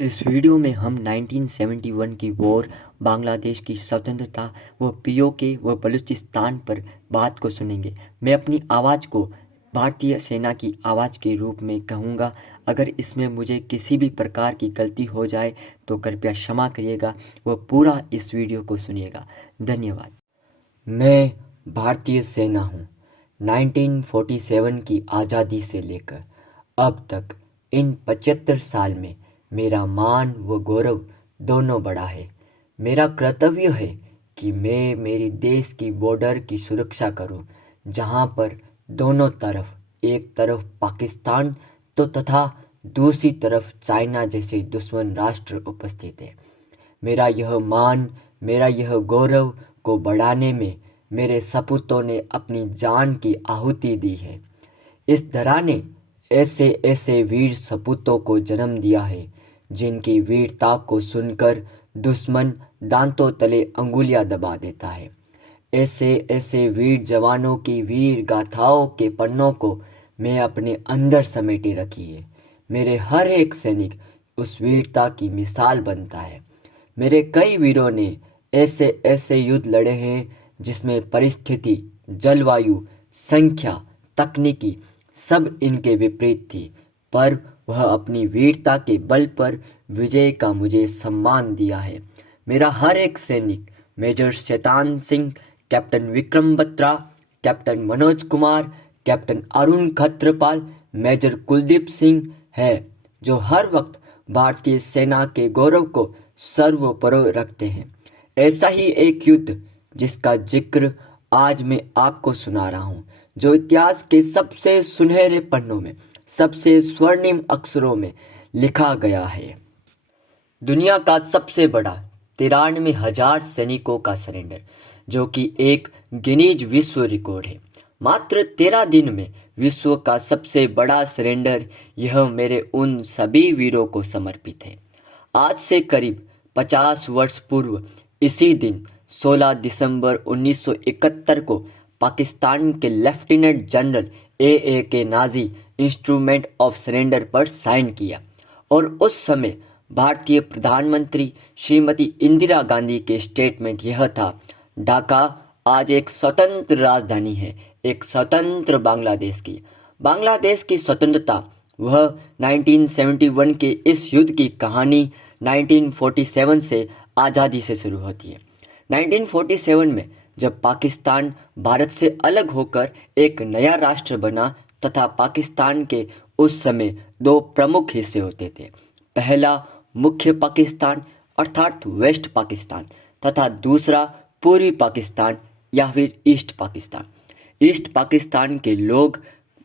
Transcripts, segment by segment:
इस वीडियो में हम 1971 की वॉर, बांग्लादेश की स्वतंत्रता व पीओके व बलूचिस्तान पर बात को सुनेंगे। मैं अपनी आवाज़ को भारतीय सेना की आवाज़ के रूप में कहूँगा। अगर इसमें मुझे किसी भी प्रकार की गलती हो जाए तो कृपया क्षमा करिएगा व पूरा इस वीडियो को सुनिएगा। धन्यवाद। मैं भारतीय सेना हूँ। 1947 की आज़ादी से लेकर अब तक इन 75 साल में मेरा मान व गौरव दोनों बढ़ा है। मेरा कर्तव्य है कि मैं मेरी देश की बॉर्डर की सुरक्षा करूं, जहां पर दोनों तरफ, एक तरफ पाकिस्तान तो तथा दूसरी तरफ चाइना जैसे दुश्मन राष्ट्र उपस्थित है। मेरा यह मान, मेरा यह गौरव को बढ़ाने में मेरे सपूतों ने अपनी जान की आहुति दी है। इस धरा ने ऐसे ऐसे वीर सपूतों को जन्म दिया है जिनकी वीरता को सुनकर दुश्मन दांतों तले अंगुलियां दबा देता है। ऐसे ऐसे वीर जवानों की वीर गाथाओं के पन्नों को मैं अपने अंदर समेटे रखी है। मेरे हर एक सैनिक उस वीरता की मिसाल बनता है। मेरे कई वीरों ने ऐसे ऐसे युद्ध लड़े हैं जिसमें परिस्थिति, जलवायु, संख्या, तकनीकी सब इनके विपरीत थी, पर वह अपनी वीरता के बल पर विजय का मुझे सम्मान दिया है। मेरा हर एक सैनिक major Shaitan Singh, captain Vikram Batra, captain Manoj Kumar, captain Arun Khetarpal, major Kuldeep Singh है, जो हर वक्त भारतीय सेना के गौरव को सर्वोपरि रखते हैं। ऐसा ही एक युद्ध जिसका जिक्र आज मैं आपको सुना रहा हूं, जो इतिहास के सबसे सुनहरे पन्नों में, सबसे स्वर्णिम अक्षरों में लिखा गया है। दुनिया का सबसे बड़ा 93,000 सैनिकों का सरेंडर, जो कि एक गिनीज विश्व रिकॉर्ड है। मात्र 13 दिन में विश्व का सबसे बड़ा सरेंडर, यह मेरे उन सभी वीरों को समर्पित है। आज से करीब 50 वर्ष पूर्व इसी दिन 16 दिसंबर 1971 को पाकिस्तान के लेफ्टिनेंट जनरल ए के नाजी इंस्ट्रूमेंट ऑफ सरेंडर पर साइन किया, और उस समय भारतीय प्रधानमंत्री श्रीमती इंदिरा गांधी के स्टेटमेंट यह था: ढाका आज एक स्वतंत्र राजधानी है, एक स्वतंत्र बांग्लादेश की स्वतंत्रता। वह 1971 के इस युद्ध की कहानी 1947 से आज़ादी से शुरू होती है। 1947 में जब पाकिस्तान भारत से अलग होकर एक नया राष्ट्र बना, तथा पाकिस्तान के उस समय दो प्रमुख हिस्से होते थे। पहला मुख्य पाकिस्तान अर्थात वेस्ट पाकिस्तान, तथा दूसरा पूर्वी पाकिस्तान या फिर ईस्ट पाकिस्तान। ईस्ट पाकिस्तान के लोग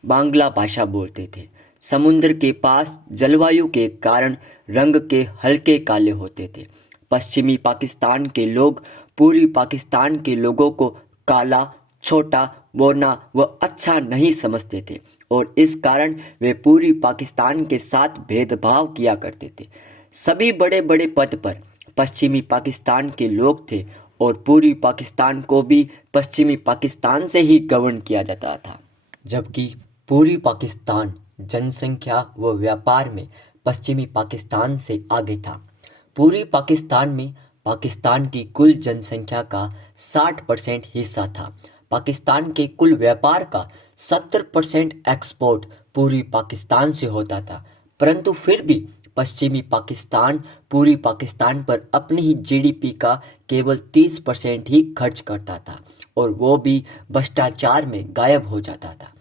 बांग्ला भाषा बोलते थे। समुद्र के पास जलवायु के कारण रंग के हल्के काले होते थे। पश्चिमी पाकिस्तान के लोग पूर्वी पाकिस्तान के लोगों को काला, छोटा, बोरना व अच्छा नहीं समझते थे, और इस कारण वे पूर्वी पाकिस्तान के साथ भेदभाव किया करते थे। सभी बड़े बड़े पद पर पश्चिमी पाकिस्तान के लोग थे, और पूर्वी पाकिस्तान को भी पश्चिमी पाकिस्तान से ही गवर्न किया जाता था, जबकि पूर्वी पाकिस्तान जनसंख्या व व्यापार में पश्चिमी पाकिस्तान से आगे था। पूर्वी पाकिस्तान में पाकिस्तान की कुल जनसंख्या का 60% हिस्सा था। पाकिस्तान के कुल व्यापार का 70% एक्सपोर्ट पूर्वी पाकिस्तान से होता था, परंतु फिर भी पश्चिमी पाकिस्तान पूर्वी पाकिस्तान पर अपनी ही जीडीपी का केवल 30% ही खर्च करता था, और वो भी भ्रष्टाचार में गायब हो जाता था।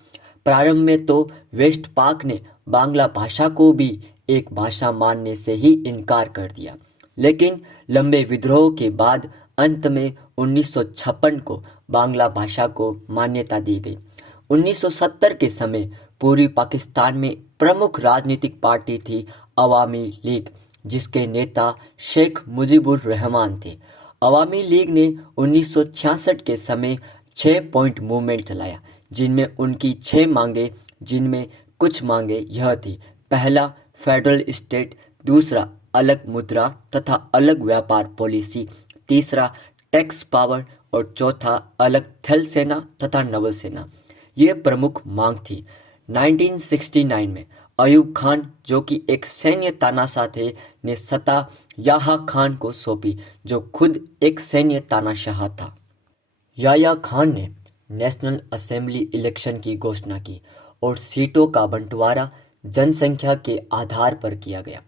प्रारंभ में तो वेस्ट पाक ने बांग्ला भाषा को भी एक भाषा मानने से ही इनकार कर दिया, लेकिन लंबे विद्रोह के बाद अंत में 1956 को बांग्ला भाषा को मान्यता दी गई। 1970 के समय पूर्वी पाकिस्तान में प्रमुख राजनीतिक पार्टी थी अवामी लीग, जिसके नेता शेख मुजीबुर रहमान थे। अवामी लीग ने 1966 के समय 6 पॉइंट मूवमेंट चलाया, जिनमें उनकी 6 मांगे, जिनमें कुछ मांगे यह थी: पहला, फेडरल स्टेट; दूसरा, अलग मुद्रा तथा अलग व्यापार पॉलिसी; तीसरा, टैक्स पावर; और चौथा, अलग थल सेना तथा नवल सेना। ये प्रमुख मांग थी। 1969 में अयूब खान, जो कि एक सैन्य तानाशाह थे, ने सत्ता याह्या खान को सौंपी, जो खुद एक सैन्य तानाशाह था। याह्या खान ने नेशनल असेंबली इलेक्शन की घोषणा की और सीटों का बंटवारा जनसंख्या के आधार पर किया गया।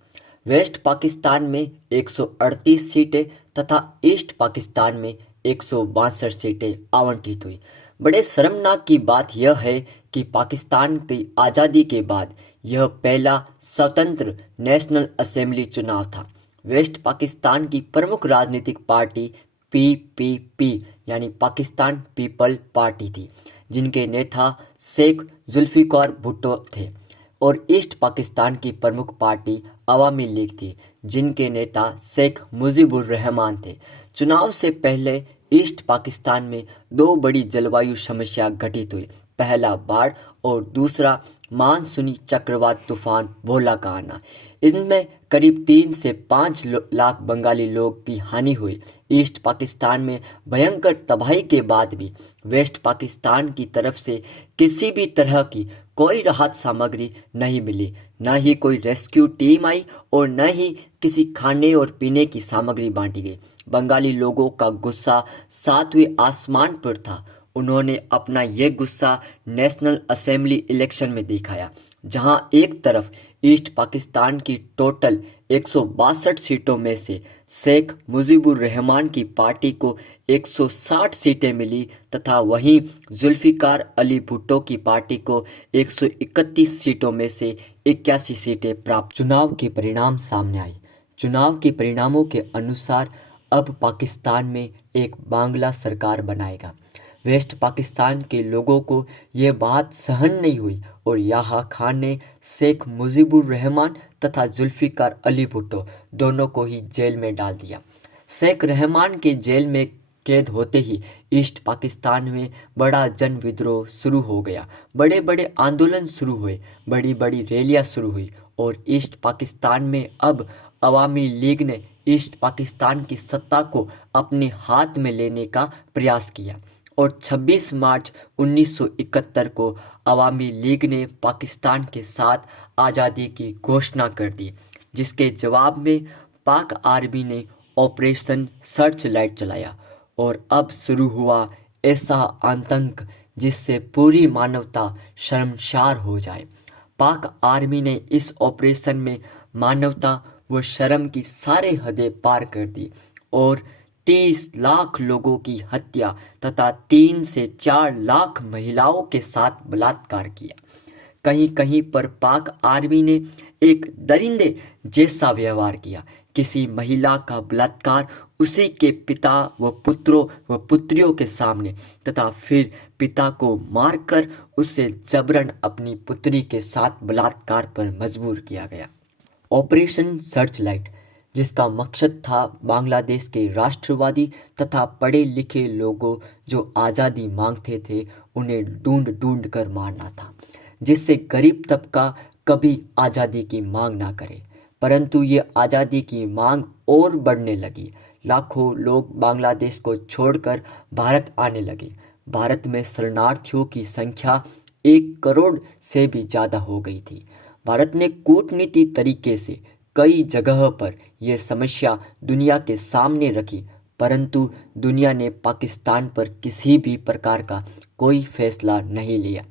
वेस्ट पाकिस्तान में 138 सीटें तथा ईस्ट पाकिस्तान में 162 सीटें आवंटित हुई। बड़े शर्मनाक की बात यह है कि पाकिस्तान की आज़ादी के बाद यह पहला स्वतंत्र नेशनल असेंबली चुनाव था। वेस्ट पाकिस्तान की प्रमुख राजनीतिक पार्टी पीपीपी यानी पाकिस्तान पीपल पार्टी थी, जिनके नेता शेख जुल्फिकार भुट्टो थे, और ईस्ट पाकिस्तान की प्रमुख पार्टी अवामी लीग थी, जिनके नेता शेख मुजीबुर रहमान थे। चुनाव से पहले ईस्ट पाकिस्तान में दो बड़ी जलवायु समस्या घटित हुई। पहला बाढ़ और दूसरा मानसूनी चक्रवात तूफान भोला का आना। इनमें करीब 3 से 5 लाख बंगाली लोग की हानि हुई। ईस्ट पाकिस्तान में भयंकर तबाही के बाद भी वेस्ट पाकिस्तान की तरफ से किसी भी तरह की कोई राहत सामग्री नहीं मिली, न ही कोई रेस्क्यू टीम आई और न ही किसी खाने और पीने की सामग्री बांटी गई। बंगाली लोगों का गुस्सा सातवें आसमान पर था। उन्होंने अपना यह गुस्सा नेशनल असेंबली इलेक्शन में दिखाया, जहां एक तरफ ईस्ट पाकिस्तान की टोटल 162 सीटों में से शेख मुजीबुर रहमान की पार्टी को 160 सीटें मिली तथा वहीं जुल्फिकार अली भुट्टो की पार्टी को 131 सीटों में से 81 सीटें प्राप्त। चुनाव के परिणाम सामने आए। चुनाव के परिणामों के अनुसार अब पाकिस्तान में एक बांग्ला सरकार बनाएगा। वेस्ट पाकिस्तान के लोगों को यह बात सहन नहीं हुई और याह्या खान ने शेख मुजीबुर रहमान तथा जुल्फिकार अली भुट्टो दोनों को ही जेल में डाल दिया। शेख रहमान के जेल में कैद होते ही ईस्ट पाकिस्तान में बड़ा जन विद्रोह शुरू हो गया। बड़े बड़े आंदोलन शुरू हुए, बड़ी बड़ी रैलियां शुरू हुई और ईस्ट पाकिस्तान में अब अवामी लीग ने ईस्ट पाकिस्तान की सत्ता को अपने हाथ में लेने का प्रयास किया और 26 मार्च 1971 को अवामी लीग ने पाकिस्तान के साथ आज़ादी की घोषणा कर दी, जिसके जवाब में पाक आर्मी ने ऑपरेशन सर्च लाइट चलाया और अब शुरू हुआ ऐसा आतंक जिससे पूरी मानवता शर्मसार हो जाए। पाक आर्मी ने इस ऑपरेशन में मानवता व शर्म की सारे हदें पार कर दी और 30 लाख लोगों की हत्या तथा 3 से 4 लाख महिलाओं के साथ बलात्कार किया। कहीं कहीं पर पाक आर्मी ने एक दरिंदे जैसा व्यवहार किया। किसी महिला का बलात्कार उसी के पिता व पुत्रों व पुत्रियों के सामने तथा फिर पिता को मारकर उसे जबरन अपनी पुत्री के साथ बलात्कार पर मजबूर किया गया। ऑपरेशन सर्चलाइट, जिसका मकसद था बांग्लादेश के राष्ट्रवादी तथा पढ़े लिखे लोगों जो आज़ादी मांगते थे उन्हें ढूंढ ढूंढ कर मारना था, जिससे गरीब तबका कभी आज़ादी की मांग ना करे। परंतु ये आज़ादी की मांग और बढ़ने लगी। लाखों लोग बांग्लादेश को छोड़कर भारत आने लगे। भारत में शरणार्थियों की संख्या 1 करोड़ से भी ज़्यादा हो गई थी। भारत ने कूटनीति तरीके से कई जगह पर यह समस्या दुनिया के सामने रखी, परंतु दुनिया ने पाकिस्तान पर किसी भी प्रकार का कोई फैसला नहीं लिया।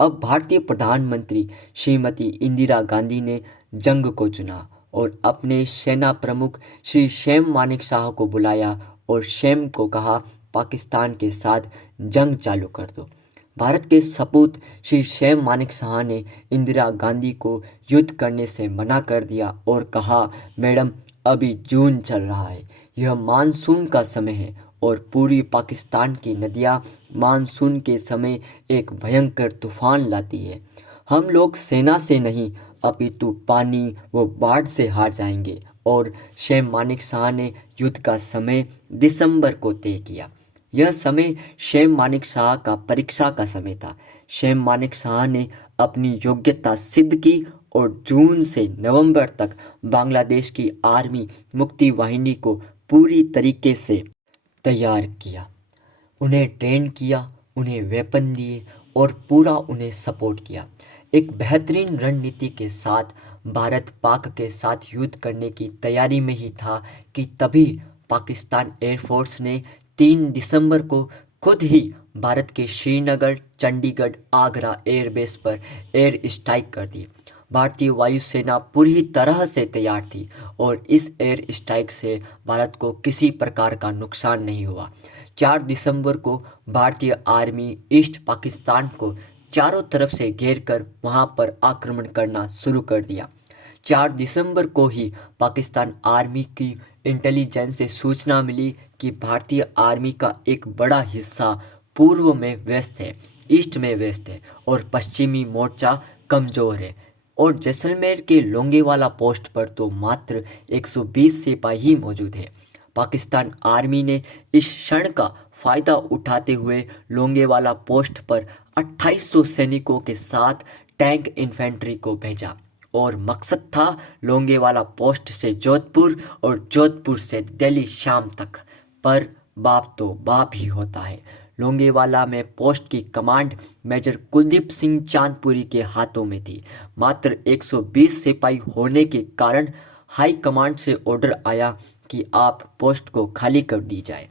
अब भारतीय प्रधानमंत्री श्रीमती इंदिरा गांधी ने जंग को चुना और अपने सेना प्रमुख श्री सैम मानेकशॉ को बुलाया और सैम को कहा, पाकिस्तान के साथ जंग चालू कर दो। भारत के सपूत श्री सैम मानेकशॉ ने इंदिरा गांधी को युद्ध करने से मना कर दिया और कहा, मैडम अभी जून चल रहा है, यह मानसून का समय है और पूरी पाकिस्तान की नदियाँ मानसून के समय एक भयंकर तूफान लाती है। हम लोग सेना से नहीं अपितु पानी व बाढ़ से हार जाएंगे। और सैम मानेकशॉ ने युद्ध का समय दिसंबर को तय किया। यह समय सैम मानेकशॉ का परीक्षा का समय था। सैम मानेकशॉ ने अपनी योग्यता सिद्ध की और जून से नवंबर तक बांग्लादेश की आर्मी मुक्ति वाहिनी को पूरी तरीके से तैयार किया, उन्हें ट्रेन किया, उन्हें वेपन दिए और पूरा उन्हें सपोर्ट किया। एक बेहतरीन रणनीति के साथ भारत पाक के साथ युद्ध करने की तैयारी में ही था कि तभी पाकिस्तान एयरफोर्स ने 3 दिसंबर को खुद ही भारत के श्रीनगर, चंडीगढ़, आगरा एयरबेस पर एयर स्ट्राइक कर दी। भारतीय वायुसेना पूरी तरह से तैयार थी और इस एयर स्ट्राइक से भारत को किसी प्रकार का नुकसान नहीं हुआ। 4 दिसंबर को भारतीय आर्मी ईस्ट पाकिस्तान को चारों तरफ से घेरकर वहां पर आक्रमण करना शुरू कर दिया। 4 दिसंबर को ही पाकिस्तान आर्मी की इंटेलिजेंस से सूचना मिली कि भारतीय आर्मी का एक बड़ा हिस्सा पूर्व में व्यस्त है, ईस्ट में व्यस्त है और पश्चिमी मोर्चा कमज़ोर है और जैसलमेर के लोंगेवाला पोस्ट पर तो मात्र 120 सिपाही मौजूद है। पाकिस्तान आर्मी ने इस क्षण का फायदा उठाते हुए लोंगेवाला पोस्ट पर 2800 सैनिकों के साथ टैंक इन्फेंट्री को भेजा और मकसद था लोंगेवाला पोस्ट से जोधपुर और जोधपुर से दिल्ली शाम तक। पर बाप तो बाप ही होता है। लोंगेवाला में पोस्ट की कमांड मेजर कुलदीप सिंह चांदपुरी के हाथों में थी। मात्र 120 सिपाही होने के कारण हाई कमांड से ऑर्डर आया कि आप पोस्ट को खाली कर दी जाए,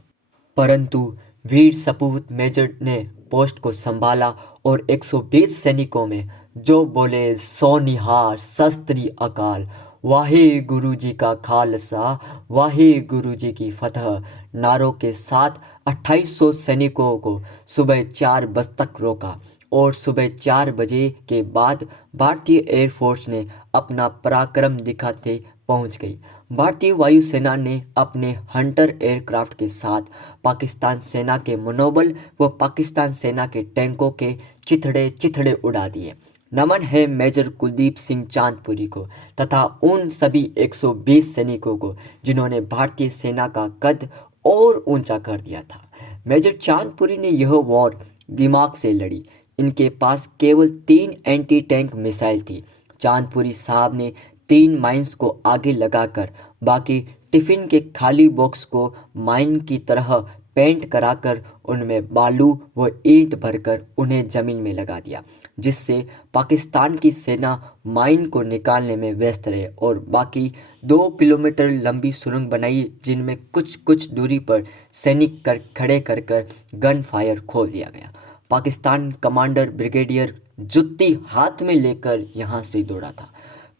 परंतु वीर सपूत मेजर ने पोस्ट को संभाला और 120 सैनिकों में जो बोले सो निहार शस्त्री अकाल, वाहे गुरु जी का खालसा, वाहे गुरु जी की फतह नारों के साथ 2800 सैनिकों को सुबह 4 बजे तक रोका और सुबह 4 बजे के बाद भारतीय एयरफोर्स ने अपना पराक्रम दिखाते पहुंच गई। भारतीय वायुसेना ने अपने हंटर एयरक्राफ्ट के साथ पाकिस्तान सेना के मनोबल व पाकिस्तान सेना के टैंकों के चिथड़े चिथड़े उड़ा दिए। नमन है मेजर कुलदीप सिंह चांदपुरी को तथा उन सभी 120 सैनिकों को जिन्होंने भारतीय सेना का कद और ऊंचा कर दिया था। मेजर चांदपुरी ने यह वॉर दिमाग से लड़ी। इनके पास केवल 3 एंटी टैंक मिसाइल थी। चांदपुरी साहब ने 3 माइंस को आगे लगाकर बाकी टिफिन के खाली बॉक्स को माइन की तरह पेंट कराकर उनमें बालू व ईंट भरकर उन्हें जमीन में लगा दिया, जिससे पाकिस्तान की सेना माइन को निकालने में व्यस्त रहे और बाकी 2 किलोमीटर लंबी सुरंग बनाई जिनमें कुछ कुछ दूरी पर सैनिक खड़े कर गन फायर खोल दिया गया। पाकिस्तान कमांडर ब्रिगेडियर जुत्ती हाथ में लेकर यहाँ से दौड़ा था।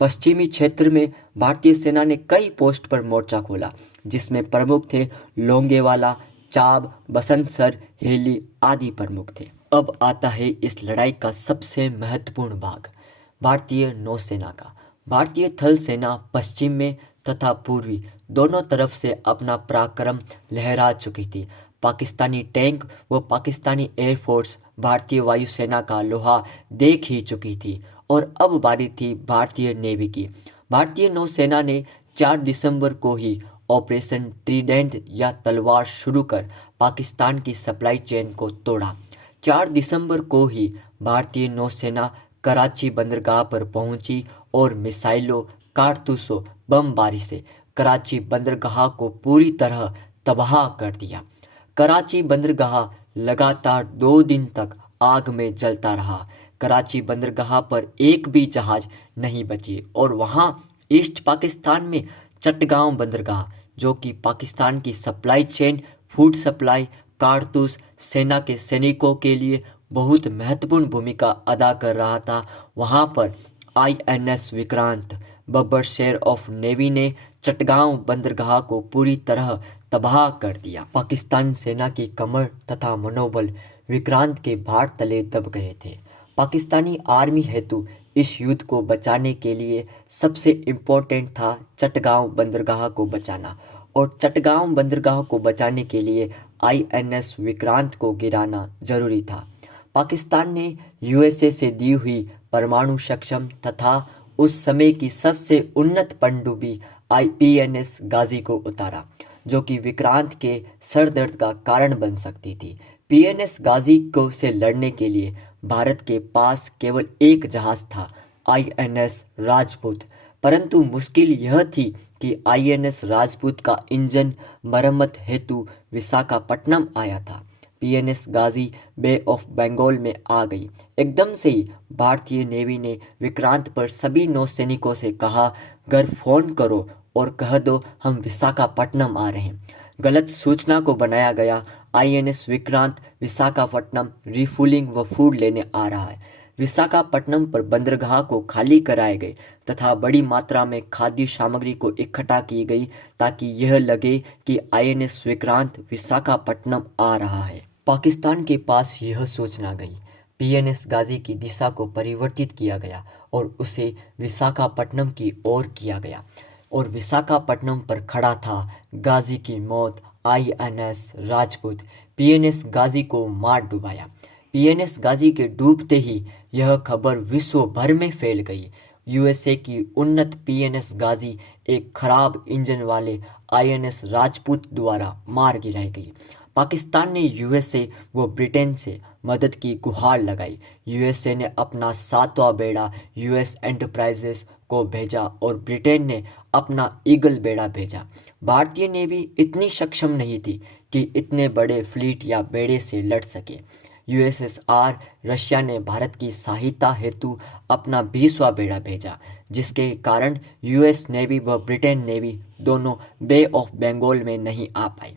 पश्चिमी क्षेत्र में भारतीय सेना ने कई पोस्ट पर मोर्चा खोला, जिसमें प्रमुख थे लोंगेवाला, चाब, बसंतसर, हेली आदि प्रमुख थे। अब आता है इस लड़ाई का सबसे महत्वपूर्ण भाग, भारतीय नौसेना का। भारतीय थल सेना पश्चिम में तथा पूर्वी दोनों तरफ से अपना पराक्रम लहरा चुकी थी। पाकिस्तानी टैंक व पाकिस्तानी एयरफोर्स भारतीय वायुसेना का लोहा देख ही चुकी थी और अब बारी थी भारतीय नेवी की। भारतीय नौसेना ने 4 दिसंबर को ही ऑपरेशन ट्रीडेंट या तलवार शुरू कर पाकिस्तान की सप्लाई चेन को तोड़ा। 4 दिसंबर को ही भारतीय नौसेना कराची बंदरगाह पर पहुंची और मिसाइलों, कारतूसों, बमबारी से कराची बंदरगाह को पूरी तरह तबाह कर दिया। कराची बंदरगाह लगातार 2 दिन तक आग में जलता रहा। कराची बंदरगाह पर एक भी जहाज नहीं बचे और वहां ईस्ट पाकिस्तान में चटगांव बंदरगाह, जो कि पाकिस्तान की सप्लाई चेन, फूड सप्लाई, कारतूस, सेना के सैनिकों के लिए बहुत महत्वपूर्ण भूमिका अदा कर रहा था, वहां पर INS विक्रांत, बब्बर शेर ऑफ नेवी ने चटगांव बंदरगाह को पूरी तरह तबाह कर दिया। पाकिस्तान सेना की कमर तथा मनोबल विक्रांत के भार तले दब गए थे। पाकिस्तानी आर्मी हेतु इस युद्ध को बचाने के लिए सबसे इम्पोर्टेंट था चटगांव बंदरगाह को बचाना और चटगांव बंदरगाह को बचाने के लिए INS विक्रांत को गिराना जरूरी था। पाकिस्तान ने USA से दी हुई परमाणु सक्षम तथा उस समय की सबसे उन्नत पनडुब्बी PNS गाजी को उतारा, जो कि विक्रांत के सर दर्द का कारण बन सकती थी। PNS गाजी को से लड़ने के लिए भारत के पास केवल एक जहाज था, INS राजपूत, परंतु मुश्किल यह थी कि INS राजपूत का इंजन मरम्मत हेतु विशाखापट्टनम आया था। PNS Ghazi bay of Bengal में आ गई। एकदम से ही भारतीय नेवी ने विक्रांत पर सभी नौसैनिकों से कहा, घर फ़ोन करो और कह दो हम विशाखापट्टनम आ रहे हैं। गलत सूचना को बनाया गया। आईएनएस विक्रांत विशाखापट्टनम रिफुलिंग व फूड लेने आ रहा है। विशाखापट्टनम पर बंदरगाह को खाली कराए गए तथा बड़ी मात्रा में खाद्य सामग्री को इकट्ठा की गई ताकि यह लगे कि आईएनएस विक्रांत विशाखापट्टनम आ रहा है। पाकिस्तान के पास यह सूचना गई। पीएनएस गाजी की दिशा को परिवर्तित किया गया और उसे विशाखापट्टनम की ओर किया गया और विशाखापट्टनम पर खड़ा था गाजी की मौत। आईएनएस राजपूत पीएनएस गाजी को मार डुबाया। पीएनएस गाजी के डूबते ही यह खबर विश्व भर में फैल गई। यूएसए की उन्नत पीएनएस गाजी एक खराब इंजन वाले आईएनएस राजपूत द्वारा मार गिराई गई। पाकिस्तान ने यूएसए व ब्रिटेन से मदद की गुहार लगाई। यूएसए ने अपना 7वां बेड़ा यूएस एंटरप्राइजेस को भेजा और ब्रिटेन ने अपना ईगल बेड़ा भेजा। भारतीय नेवी इतनी सक्षम नहीं थी कि इतने बड़े फ्लीट या बेड़े से लड़ सके। यूएसएसआर रशिया ने भारत की सहायता हेतु अपना 20वां बेड़ा भेजा, जिसके कारण यूएस नेवी व ब्रिटेन नेवी दोनों बे ऑफ बंगाल में नहीं आ पाई।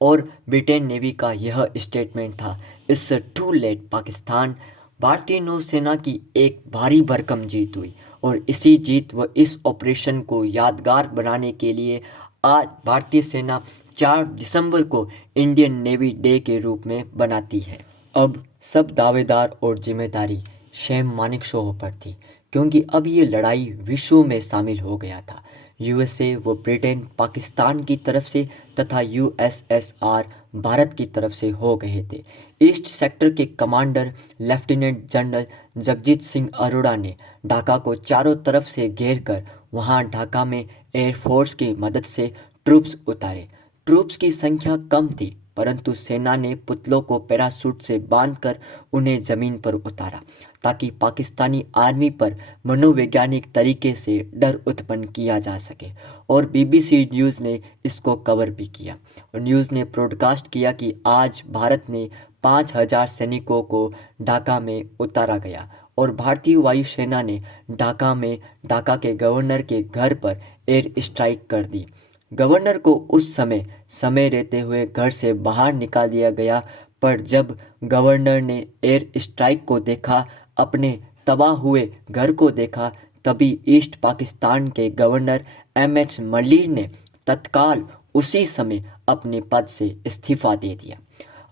और ब्रिटेन नेवी का यह स्टेटमेंट था, इट्स टू लेट पाकिस्तान। भारतीय नौसेना की एक भारी भरकम जीत हुई और इसी जीत व इस ऑपरेशन को यादगार बनाने के लिए आज भारतीय सेना 4 दिसंबर को इंडियन नेवी डे के रूप में बनाती है। अब सब दावेदार और जिम्मेदारी सैम मानेकशॉ पर थी, क्योंकि अब ये लड़ाई विश्व में शामिल हो गया था। यूएसए व ब्रिटेन पाकिस्तान की तरफ से तथा यूएसएसआर भारत की तरफ से हो गए थे। ईस्ट सेक्टर के commander lieutenant general Jagjit Singh Arora ने ढाका को चारों तरफ से घेर कर वहां ढाका में एयरफोर्स की मदद से ट्रूप्स उतारे। ट्रूप्स की संख्या कम थी, परंतु सेना ने पुतलों को पैराशूट से बांधकर उन्हें जमीन पर उतारा ताकि पाकिस्तानी आर्मी पर मनोवैज्ञानिक तरीके से डर उत्पन्न किया जा सके। और बीबीसी न्यूज़ ने इसको कवर भी किया और न्यूज़ ने ब्रॉडकास्ट किया कि आज भारत ने 5000 सैनिकों को ढाका में उतारा गया और भारतीय वायुसेना ने ढाका के गवर्नर के घर पर एयर स्ट्राइक कर दी। गवर्नर को उस समय रहते हुए घर से बाहर निकाल दिया गया, पर जब गवर्नर ने एयर स्ट्राइक को देखा, अपने तबाह हुए घर को देखा, तभी ईस्ट पाकिस्तान के गवर्नर एमएच मलिर ने तत्काल उसी समय अपने पद से इस्तीफा दे दिया।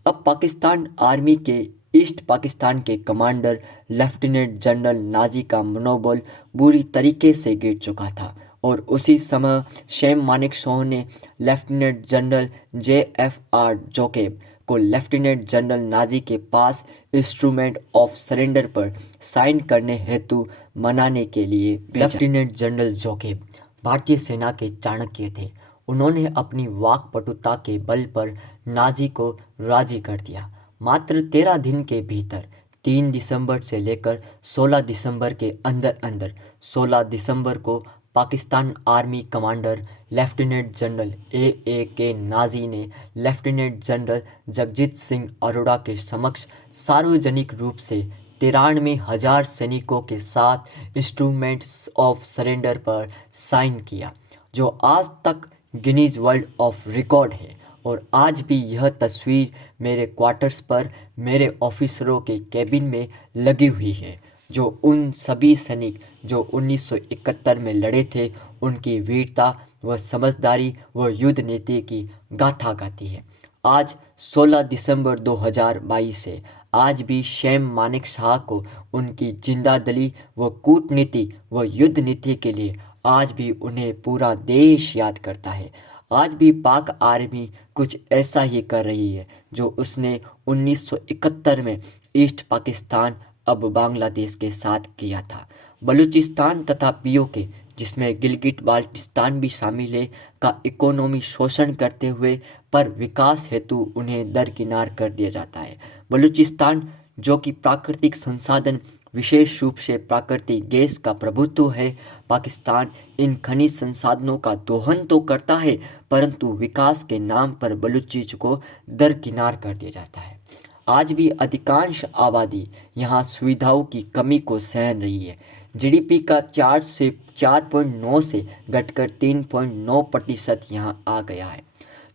अब पाकिस्तान आर्मी के ईस्ट पाकिस्तान के कमांडर लेफ्टिनेंट जनरल नाजी का मनोबल बुरी तरीके से गिर चुका था और उसी समय सैम मानेकशॉ ने लेफ्टिनेंट जनरल JFR जोसेफ को लेफ्टिनेंट जनरल नाजी के पास इंस्ट्रूमेंट ऑफ सरेंडर पर साइन करने हेतु मनाने के लिए भेजा। लेफ्टिनेंट जनरल जोसेफ भारतीय सेना के चाणक्य थे। उन्होंने अपनी वाकपटुता के बल पर नाजी को राजी कर दिया। मात्र 13 दिन के भीतर 3 दिसंबर से लेकर 16 दिसंबर के अंदर 16 दिसंबर को Pakistan army commander lieutenant general AAK Nazi ने लेफ्टिनेंट जनरल जगजीत सिंह अरोड़ा के समक्ष सार्वजनिक रूप से 93,000 सैनिकों के साथ इंस्ट्रूमेंट्स ऑफ सरेंडर पर साइन किया, जो आज तक गिनीज वर्ल्ड ऑफ रिकॉर्ड है। और आज भी यह तस्वीर मेरे क्वार्टर्स पर मेरे ऑफिसरों के कैबिन में लगी हुई है, जो उन सभी सैनिक जो 1971 में लड़े थे, उनकी वीरता व समझदारी व युद्ध नीति की गाथा गाती है। आज 16 दिसंबर 2022 है। आज भी सैम मानेकशॉ को उनकी जिंदादिली व कूटनीति व युद्ध नीति के लिए आज भी उन्हें पूरा देश याद करता है। आज भी पाक आर्मी कुछ ऐसा ही कर रही है जो उसने 1971 में ईस्ट पाकिस्तान अब बांग्लादेश के साथ किया था। बलूचिस्तान तथा POK, जिसमें गिलगिट बाल्टिस्तान भी शामिल है, का इकोनॉमी शोषण करते हुए पर विकास हेतु उन्हें दरकिनार कर दिया जाता है। बलूचिस्तान, जो कि प्राकृतिक संसाधन विशेष रूप से प्राकृतिक गैस का प्रभुत्व है, पाकिस्तान इन खनिज संसाधनों का दोहन तो करता है, परंतु विकास के नाम पर बलूचियों को दरकिनार कर दिया जाता है। आज भी अधिकांश आबादी यहाँ सुविधाओं की कमी को सहन रही है। जीडीपी का 4.9 से घटकर 3.9% यहाँ आ गया है।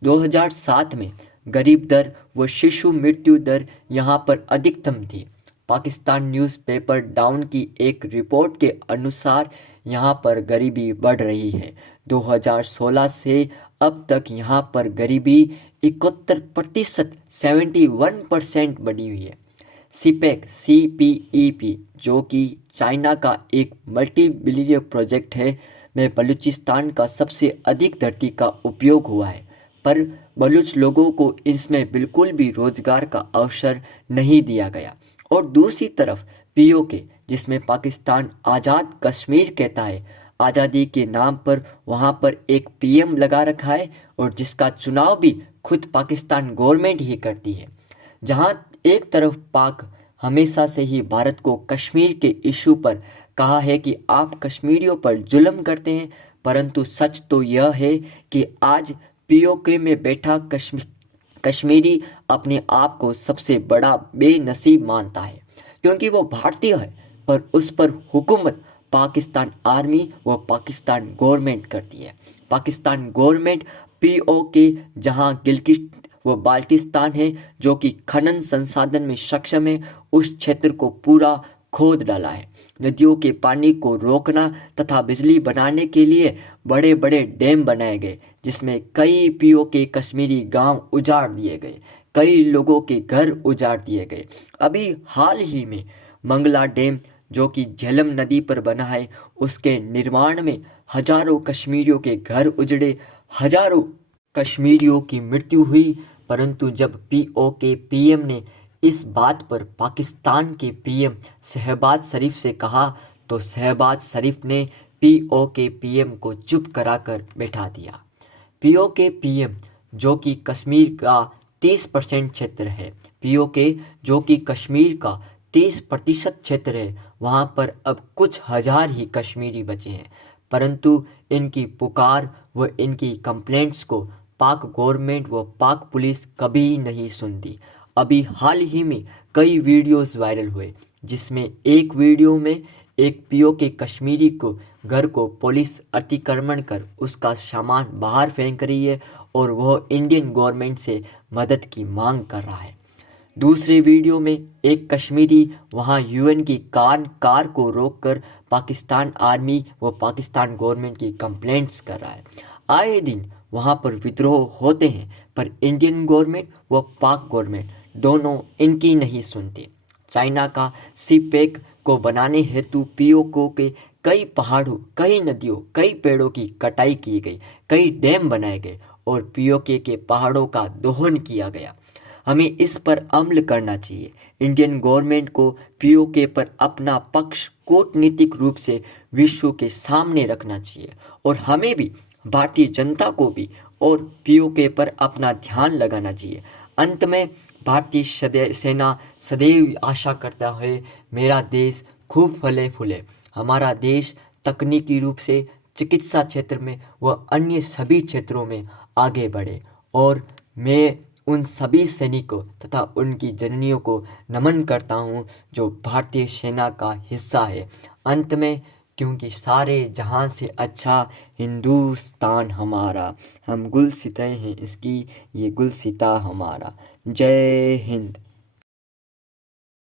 2007 में गरीब दर व शिशु मृत्यु दर यहाँ पर अधिकतम थी। पाकिस्तान न्यूज़पेपर डाउन की एक रिपोर्ट के अनुसार यहाँ पर गरीबी बढ़ रही है। 2016 से अब तक यहाँ पर गरीबी 71%, 71% बढ़ी हुई है। सीपेक CPEP जो कि चाइना का एक मल्टी बिलियनियर प्रोजेक्ट है में बलूचिस्तान का सबसे अधिक धरती का उपयोग हुआ है, पर बलूच लोगों को इसमें बिल्कुल भी रोजगार का अवसर नहीं दिया गया। और दूसरी तरफ POK जिसमें पाकिस्तान आज़ाद कश्मीर कहता है, आज़ादी के नाम पर वहाँ पर एक PM लगा रखा है और जिसका चुनाव भी खुद पाकिस्तान गवर्नमेंट ही करती है। जहाँ एक तरफ पाक हमेशा से ही भारत को कश्मीर के इशू पर कहा है कि आप कश्मीरियों पर जुल्म करते हैं, परंतु सच तो यह है कि आज POK में बैठा कश्मीरी अपने आप को सबसे बड़ा बेनसीब मानता है, क्योंकि वो भारतीय है पर उस पर हुकूमत पाकिस्तान आर्मी व पाकिस्तान गवर्नमेंट करती है। पाकिस्तान गवर्नमेंट POK जहां गिलगित व बाल्टिस्तान है जो कि खनन संसाधन में सक्षम है, उस क्षेत्र को पूरा खोद डाला है। नदियों के पानी को रोकना तथा बिजली बनाने के लिए बड़े बड़े डैम बनाए गए, जिसमें कई POK कश्मीरी गांव उजाड़ दिए गए, कई लोगों के घर उजाड़ दिए गए। अभी हाल ही में मंगला डैम जो कि झेलम नदी पर बना है, उसके निर्माण में हजारों कश्मीरियों के घर उजड़े, हजारों कश्मीरियों की मृत्यु हुई। परंतु जब POK PM ने इस बात पर पाकिस्तान के PM शहबाज शरीफ से कहा तो शहबाज शरीफ ने POK PM को चुप कराकर बैठा दिया। POK PM जो कि कश्मीर का 30% क्षेत्र है, POK जो कि कश्मीर का 30% क्षेत्र है, वहाँ पर अब कुछ हजार ही कश्मीरी बचे हैं, परंतु इनकी पुकार व इनकी कंप्लेंट्स को पाक गवर्नमेंट व पाक पुलिस कभी नहीं सुनती। अभी हाल ही में कई वीडियोस वायरल हुए, जिसमें एक वीडियो में एक POK कश्मीरी को घर को पुलिस अतिक्रमण कर उसका सामान बाहर फेंक रही है और वह इंडियन गवर्नमेंट से मदद की मांग कर रहा है। दूसरे वीडियो में एक कश्मीरी वहां UN की कार को रोककर पाकिस्तान आर्मी व पाकिस्तान गवर्नमेंट की कंप्लेंट्स कर रहा है। आए दिन वहां पर विद्रोह होते हैं, पर इंडियन गवर्नमेंट व पाक गवर्नमेंट दोनों इनकी नहीं सुनते। चाइना का सीपेक को बनाने हेतु POK के कई पहाड़ों, कई नदियों, कई पेड़ों की कटाई की गई, कई डैम बनाए गए और POK के पहाड़ों का दोहन किया गया। हमें इस पर अमल करना चाहिए। इंडियन गवर्नमेंट को POK पर अपना पक्ष कूटनीतिक रूप से विश्व के सामने रखना चाहिए और हमें भी, भारतीय जनता को भी और POK पर अपना ध्यान लगाना चाहिए। अंत में भारतीय सेना सदैव आशा करता है मेरा देश खूब फले फूले, हमारा देश तकनीकी रूप से चिकित्सा क्षेत्र में व अन्य सभी क्षेत्रों में आगे बढ़े। और मैं उन सभी सैनिकों तथा उनकी जननियों को नमन करता हूँ जो भारतीय सेना का हिस्सा है। अंत में, क्योंकि सारे जहां से अच्छा हिंदुस्तान हमारा, हम गुलसिते हैं इसकी, ये गुलसिता हमारा। जय हिंद।